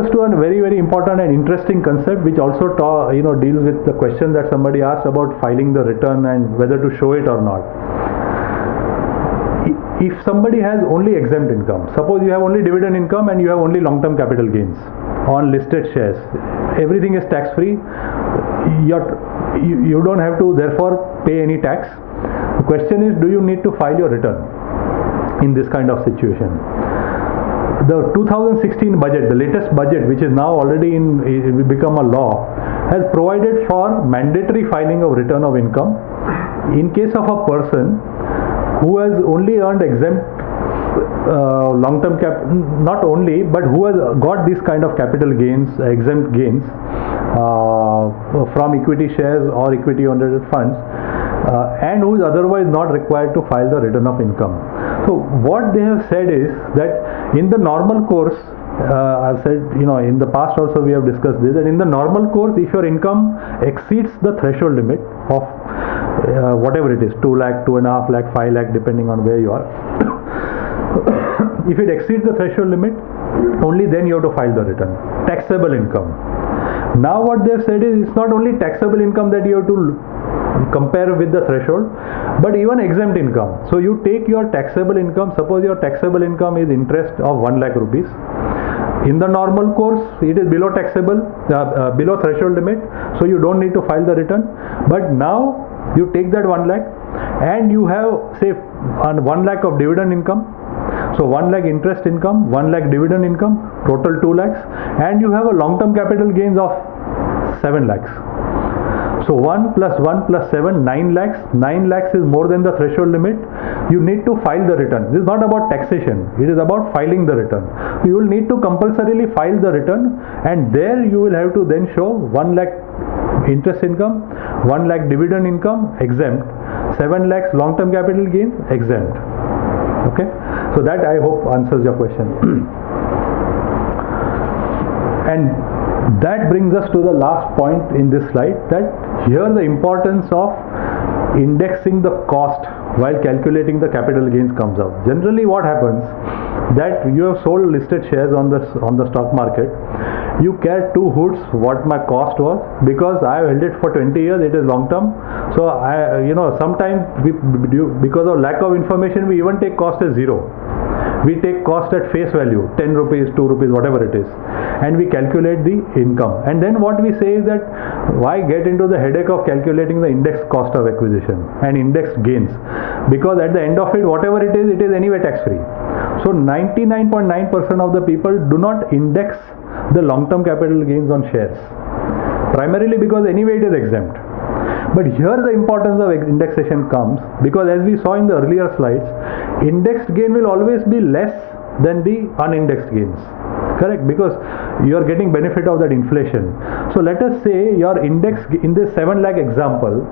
us to a very, very important and interesting concept, which also deals with the question that somebody asked about filing the return and whether to show it or not. If somebody has only exempt income, suppose you have only dividend income and you have only long-term capital gains on listed shares, everything is tax-free. You don't have to therefore pay any tax. The question is, do you need to file your return in this kind of situation? The 2016 budget, the latest budget, which is now already become a law, has provided for mandatory filing of return of income in case of a person who has only earned exempt long-term not only, but who has got this kind of capital gains, exempt gains from equity shares or equity oriented funds, and who is otherwise not required to file the return of income. So what they have said is that in the normal course, I've said, in the past also we have discussed this, that in the normal course, if your income exceeds the threshold limit of whatever it is, 2 lakh, 2.5 lakh, 5 lakh, depending on where you are, if it exceeds the threshold limit, only then you have to file the return. Taxable income. Now what they have said is, it's not only taxable income that you have to compare with the threshold, but even exempt income. So you take your taxable income, suppose your taxable income is interest of 1 lakh rupees. In the normal course, it is below taxable, below threshold limit, so you don't need to file the return. But now you take that 1 lakh and you have, say, 1 lakh of dividend income. So 1 lakh interest income, 1 lakh dividend income, total 2 lakhs, and you have a long-term capital gains of 7 lakhs. So 1 plus 1 plus 7, 9 lakhs. 9 lakhs is more than the threshold limit. You need to file the return. This is not about taxation. It is about filing the return. You will need to compulsorily file the return, and there you will have to then show 1 lakh interest income, 1 lakh dividend income, exempt, 7 lakhs long-term capital gains, exempt. Okay. So that, I hope, answers your question. And that brings us to the last point in this slide, that here the importance of indexing the cost while calculating the capital gains comes out. Generally what happens, that you have sold listed shares on the stock market, you care two hoots what my cost was, because I have held it for 20 years, it is long term. So sometimes because of lack of information, we even take cost as zero. We take cost at face value, 10 rupees, 2 rupees, whatever it is, and we calculate the income. And then what we say is that, why get into the headache of calculating the index cost of acquisition and index gains? Because at the end of it, whatever it is anyway tax free. So 99.9% of the people do not index the long-term capital gains on shares, primarily because anyway it is exempt. But here the importance of indexation comes, because as we saw in the earlier slides, indexed gain will always be less than the unindexed gains. Correct? Because you are getting benefit of that inflation. So let us say your index in this 7 lakh example,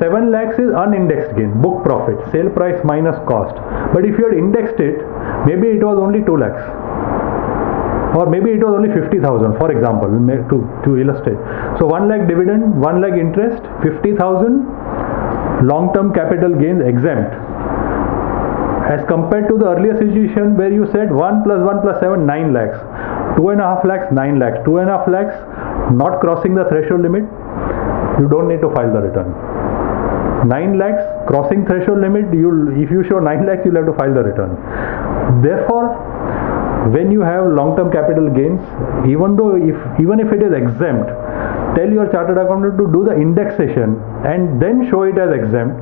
7 lakhs is unindexed gain, book profit, sale price minus cost. But if you had indexed it, maybe it was only 2 lakhs. Or maybe it was only 50,000, for example, to illustrate. So 1 lakh dividend, 1 lakh interest, 50,000 long-term capital gains exempt. As compared to the earlier situation where you said 1 plus 1 plus 7, 9 lakhs. 2.5 lakhs, 9 lakhs. 2.5 lakhs not crossing the threshold limit, you don't need to file the return. 9 lakhs crossing threshold limit, if you show 9 lakhs, you'll have to file the return. Therefore, when you have long-term capital gains, even if it is exempt, tell your chartered accountant to do the indexation and then show it as exempt,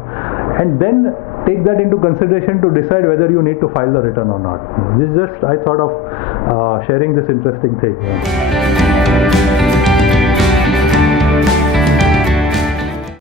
and then take that into consideration to decide whether you need to file the return or not. This is just, I thought of sharing this interesting thing.